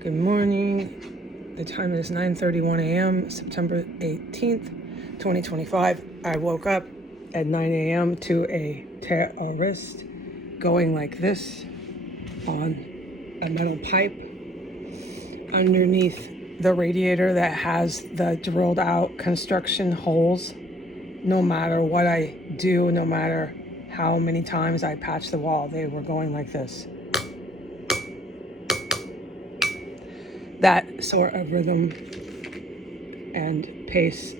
Good morning. The time is 9:31 a.m., September 18th, 2025. I woke up at 9 a.m. to a terrorist going like this on a metal pipe underneath the radiator that has the drilled out construction holes. No matter what I do, no matter how many times I patch the wall, they were going like this. That sort of rhythm and pace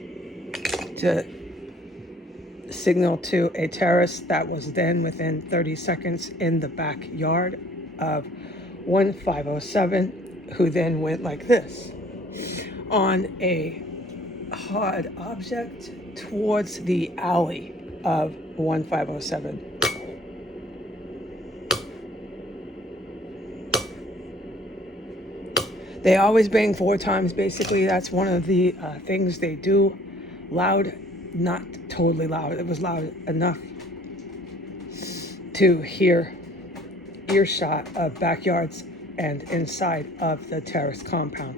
to signal to a terrorist that was then within 30 seconds in the backyard of 1507, who then went like this on a hard object towards the alley of 1507. They always bang 4 times. Basically, that's one of the things they do. Loud, not totally loud. It was loud enough to hear earshot of backyards and inside of the terrace compound.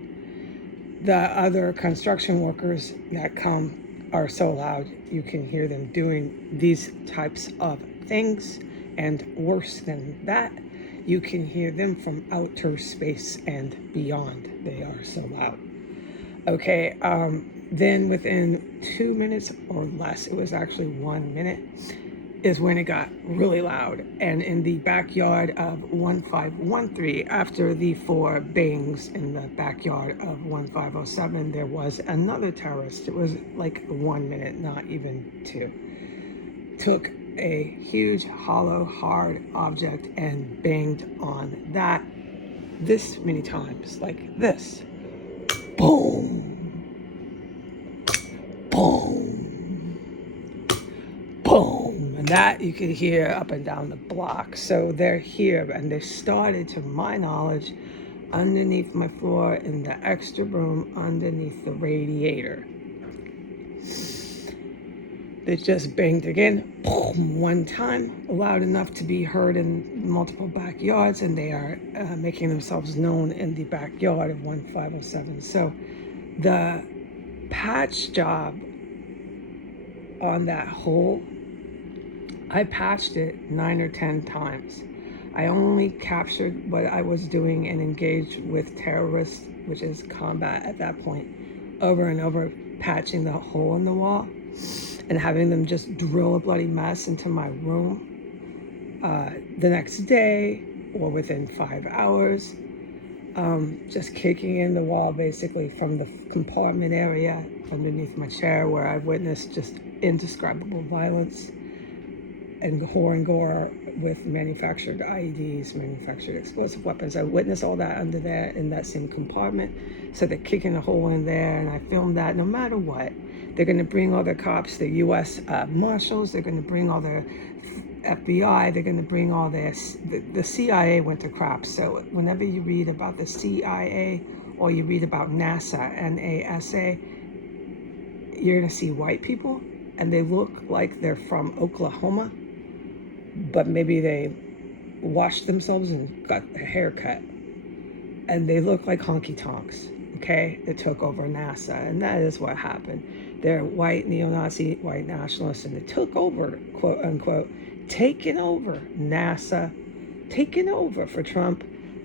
The other construction workers that come are so loud you can hear them doing these types of things, and worse than that, you can hear them from outer space and beyond. They are so loud. Okay, then within 2 minutes or less, it was actually 1 minute, is when it got really loud. And in the backyard of 1513, after the 4 bangs in the backyard of 1507, there was another terrorist. It was like 1 minute, not even 2. Took a huge, hollow, hard object and banged on that this many times, like this. Boom, boom, boom. And that you could hear up and down the block. So they're here, and they started, to my knowledge, underneath my floor in the extra room underneath the radiator. They just banged again, boom, 1 time, loud enough to be heard in multiple backyards, and they are making themselves known in the backyard of 1507. So the patch job on that hole, I patched it 9 or 10 times. I only captured what I was doing and engaged with terrorists, which is combat at that point, over and over, patching the hole in the wall and having them just drill a bloody mess into my room the next day or within 5 hours. Just kicking in the wall basically from the compartment area underneath my chair, where I witnessed just indescribable violence and gore with manufactured IEDs, manufactured explosive weapons. I witnessed all that under there in that same compartment. So they're kicking a hole in there, and I filmed that. No matter what, they're going to bring all their cops, the U.S. Marshals, they're going to bring all their FBI, they're going to bring all their... The CIA went to crap. So whenever you read about the CIA or you read about NASA, NASA, you're going to see white people, and they look like they're from Oklahoma, but maybe they washed themselves and got a haircut, and they look like honky tonks. Okay, they took over NASA, and that is what happened. They're white neo-Nazi, white nationalists, and they took over, quote unquote, taking over NASA, taking over for Trump.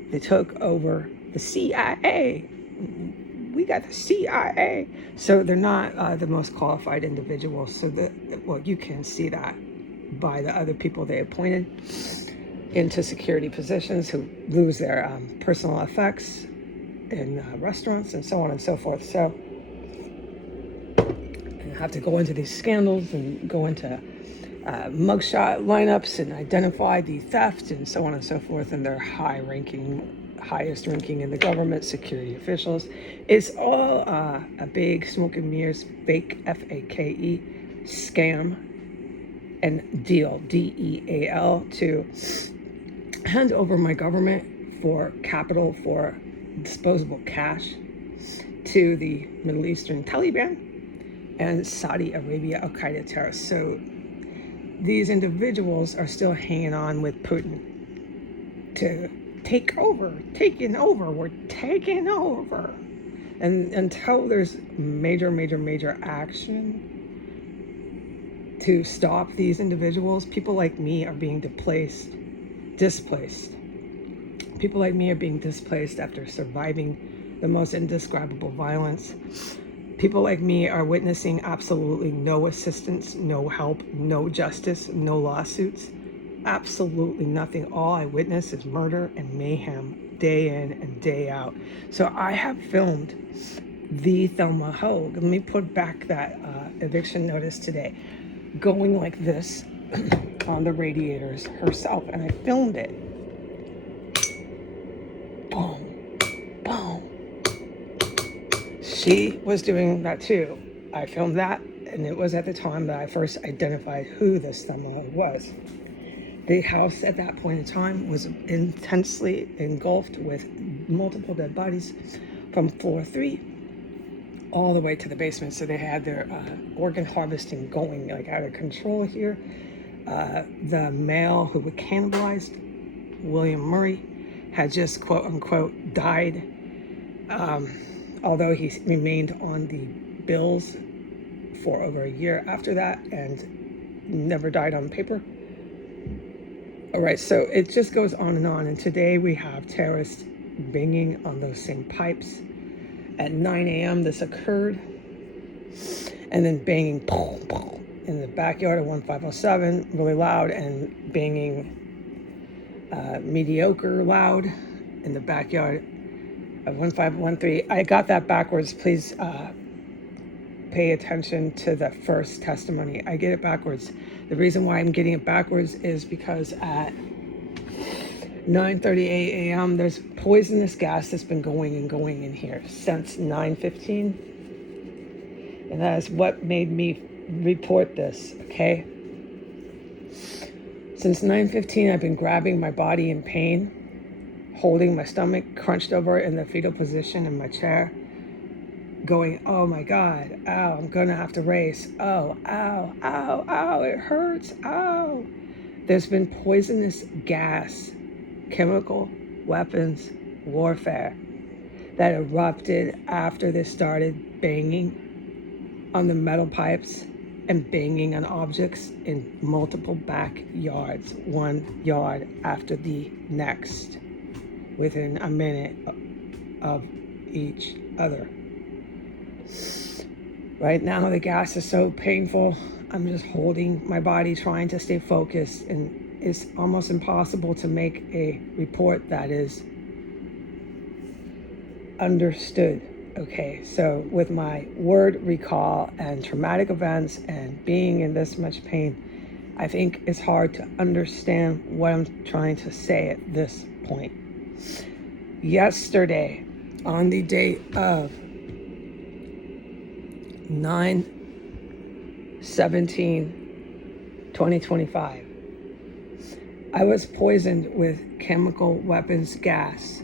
They took over the CIA. We got the CIA. So they're not the most qualified individuals. So you can see that by the other people they appointed into security positions, who lose their personal effects in restaurants and so on and so forth. So you have to go into these scandals and go into mugshot lineups and identify the theft and so on and so forth, and their highest ranking in the government, security officials. It's all a big smoke and mirrors, fake, F-A-K-E, scam and deal, D-E-A-L, to hand over my government for capital, for disposable cash, to the Middle Eastern Taliban and Saudi Arabia Al-Qaeda terrorists. So these individuals are still hanging on with Putin to taking over. We're taking over. And until there's major action to stop these individuals, people like me are being displaced. People like me are being displaced after surviving the most indescribable violence. People like me are witnessing absolutely no assistance, no help, no justice, no lawsuits, absolutely nothing. All I witness is murder and mayhem day in and day out. So I have filmed the Thelma Hogue. Let me put back that eviction notice today, going like this on the radiators herself, and I filmed it. Boom, boom. She was doing that too. I filmed that, and it was at the time that I first identified who this Thelma Hogue was. The house at that point in time was intensely engulfed with multiple dead bodies from floor 3 all the way to the basement. So they had their organ harvesting going like out of control here. The male who was cannibalized, William Murray, had just quote unquote died, although he remained on the bills for over a year after that and never died on paper. All right, so it just goes on. And today we have terrorists banging on those same pipes. At 9 a.m. this occurred, and then banging in the backyard of 1507, really loud, and banging mediocre loud in the backyard of 1513. I got that backwards. Please pay attention to the first testimony. I get it backwards. The reason why I'm getting it backwards is because at 9:38 a.m. there's poisonous gas that's been going in here since 9:15, and that is what made me report this. Okay, since 9:15 I've been grabbing my body in pain, holding my stomach crunched over in the fetal position in my chair, going, oh my God, ow, I'm gonna have to race. Oh, ow, ow, ow, it hurts, ow. There's been poisonous gas, chemical weapons warfare that erupted after they started banging on the metal pipes and banging on objects in multiple backyards, one yard after the next, within a minute of each other. Right now, the gas is so painful. I'm just holding my body, trying to stay focused, and it's almost impossible to make a report that is understood. Okay, so with my word recall and traumatic events and being in this much pain, I think it's hard to understand what I'm trying to say at this point. Yesterday, on the date of 9/17/2025, I was poisoned with chemical weapons gas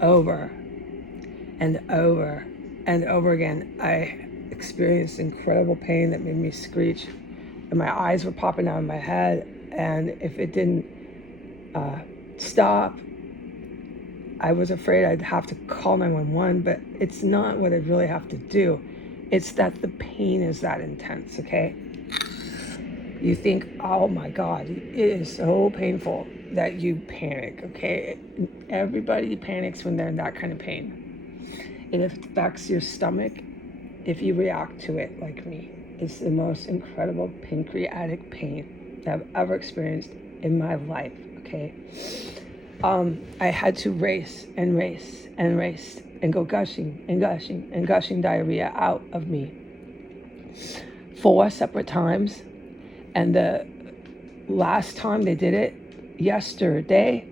over and over and over again. I experienced incredible pain that made me screech, and my eyes were popping out of my head, and if it didn't stop, I was afraid I'd have to call 911, but it's not what I really have to do. It's that the pain is that intense, okay? You think, oh my God, it is so painful that you panic, okay? Everybody panics when they're in that kind of pain. It affects your stomach if you react to it like me. It's the most incredible pancreatic pain that I've ever experienced in my life, okay? I had to race and go gushing diarrhea out of me 4 separate times. And the last time they did it, yesterday,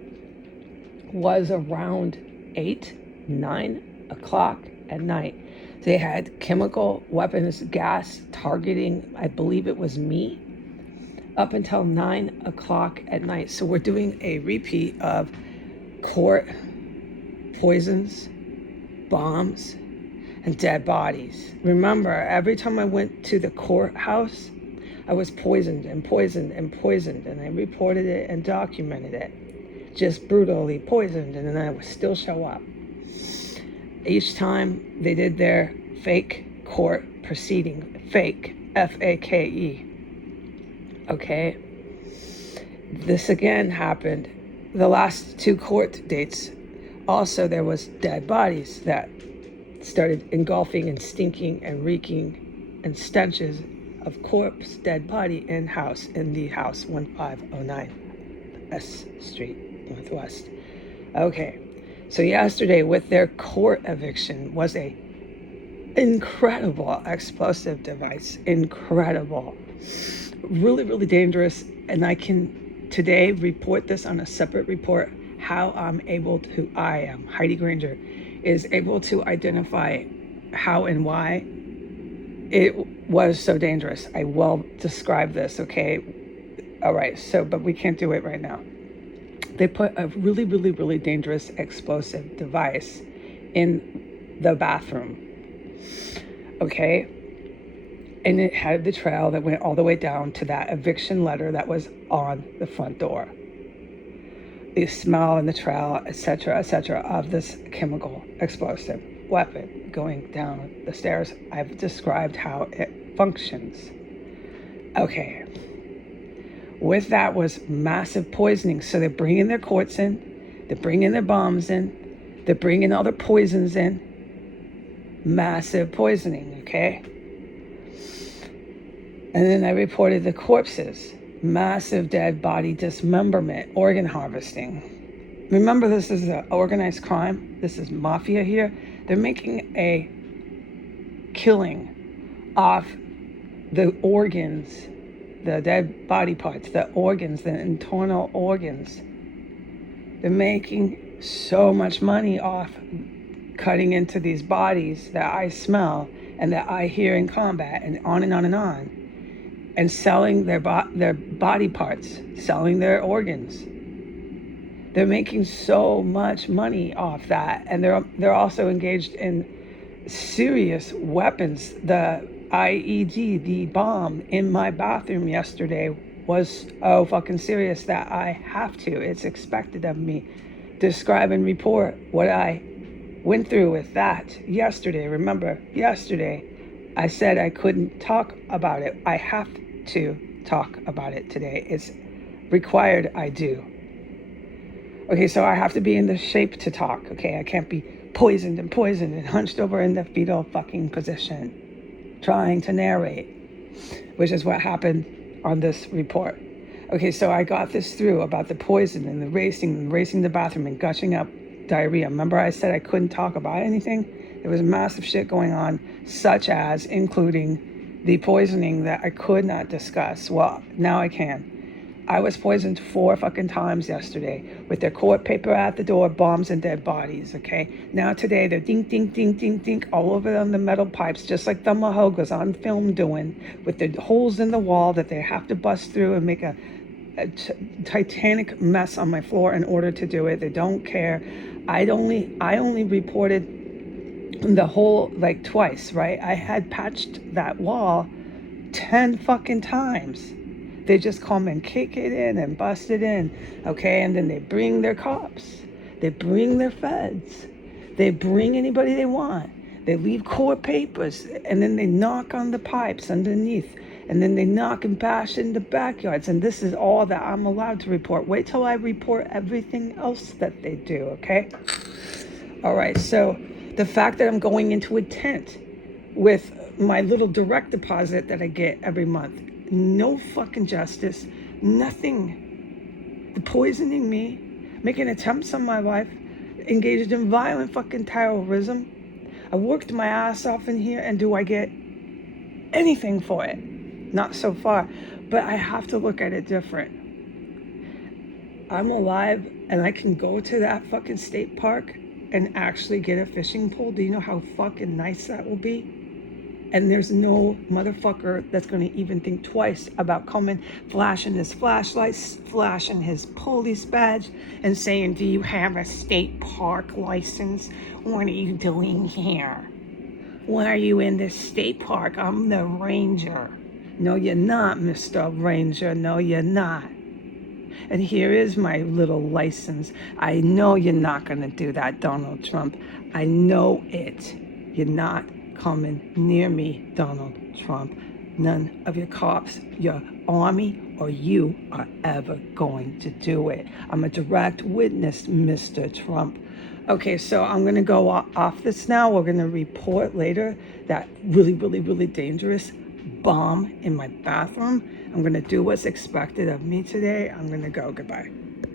was around 9 o'clock at night. They had chemical weapons gas targeting, I believe it was me, up until 9 o'clock at night. So we're doing a repeat of court poisons, bombs, and dead bodies. Remember, every time I went to the courthouse, I was poisoned, and I reported it and documented it. just brutally poisoned, and then I would still show up. Each time they did their fake court proceeding, fake, F-A-K-E. Okay? This again happened. The last 2 court dates, also there was dead bodies that started engulfing and stinking and reeking and stenches of corpse, dead body in the house 1509 S Street Northwest. Okay, so yesterday with their court eviction was a incredible explosive device, incredible, really, really dangerous. And I can today report this on a separate report, how I am, Heidi Granger, is able to identify how and why it was so dangerous. I will describe this, okay? All right, so, but we can't do it right now. They put a really, really, really dangerous explosive device in the bathroom, okay? And it had the trail that went all the way down to that eviction letter that was on the front door. The smell and the trail, etc., of this chemical explosive weapon going down the stairs. I've described how it functions. Okay. With that was massive poisoning. So they're bringing their courts in, they're bringing their bombs in, they're bringing all their poisons in. Massive poisoning, okay? And then I reported the corpses. Massive dead body dismemberment, organ harvesting. Remember, this is an organized crime. This is mafia here. They're making a killing off the organs, the dead body parts, the organs, the internal organs. They're making so much money off cutting into these bodies that I smell and that I hear in combat, and on and on and on. And selling their body parts, selling their organs. They're making so much money off that, and they're also engaged in serious weapons. The IED, the bomb in my bathroom yesterday, was so fucking serious that I have to. It's expected of me. Describe and report what I went through with that yesterday. Remember, yesterday I said I couldn't talk about it. I have to talk about it today. It's required I do. Okay, so I have to be in the shape to talk, okay? I can't be poisoned and hunched over in the fetal fucking position, trying to narrate, which is what happened on this report. Okay, so I got this through about the poison and the racing the bathroom and gushing up diarrhea. Remember I said I couldn't talk about anything? There was massive shit going on, such as including the poisoning that I could not discuss. Well, now I can. I was poisoned 4 fucking times yesterday with their court paper at the door, bombs and dead bodies, okay? Now today they're ding, ding, ding, ding, ding, all over on the metal pipes, just like the Mahogas on film doing, with the holes in the wall that they have to bust through and make a titanic mess on my floor in order to do it. They don't care. I only reported the whole, like, twice, right? I had patched that wall 10 fucking times. They just come and kick it in and bust it in, okay? And then they bring their cops. They bring their feds. They bring anybody they want. They leave court papers, and then they knock on the pipes underneath, and then they knock and bash in the backyards. And this is all that I'm allowed to report. Wait till I report everything else that they do, okay? All right, so the fact that I'm going into a tent with my little direct deposit that I get every month, no fucking justice, nothing. The poisoning me, making attempts on my life, engaged in violent fucking terrorism. I worked my ass off in here, and do I get anything for it? Not so far, but I have to look at it different. I'm alive, and I can go to that fucking state park and actually get a fishing pole. Do you know how fucking nice that will be? And there's no motherfucker that's going to even think twice about coming, flashing his flashlights, flashing his police badge, and saying, do you have a state park license? What are you doing here? Why are you in this state park? I'm the ranger. No, you're not, Mr. Ranger. No, you're not. And here is my little license. I know you're not going to do that, Donald Trump. I know it. You're not coming near me, Donald Trump. None of your cops, your army, or you are ever going to do it. I'm a direct witness, Mr. Trump. Okay, so I'm going to go off this now. We're going to report later that really, really, really dangerous bomb in my bathroom. I'm going to do what's expected of me today. I'm going to go. Goodbye.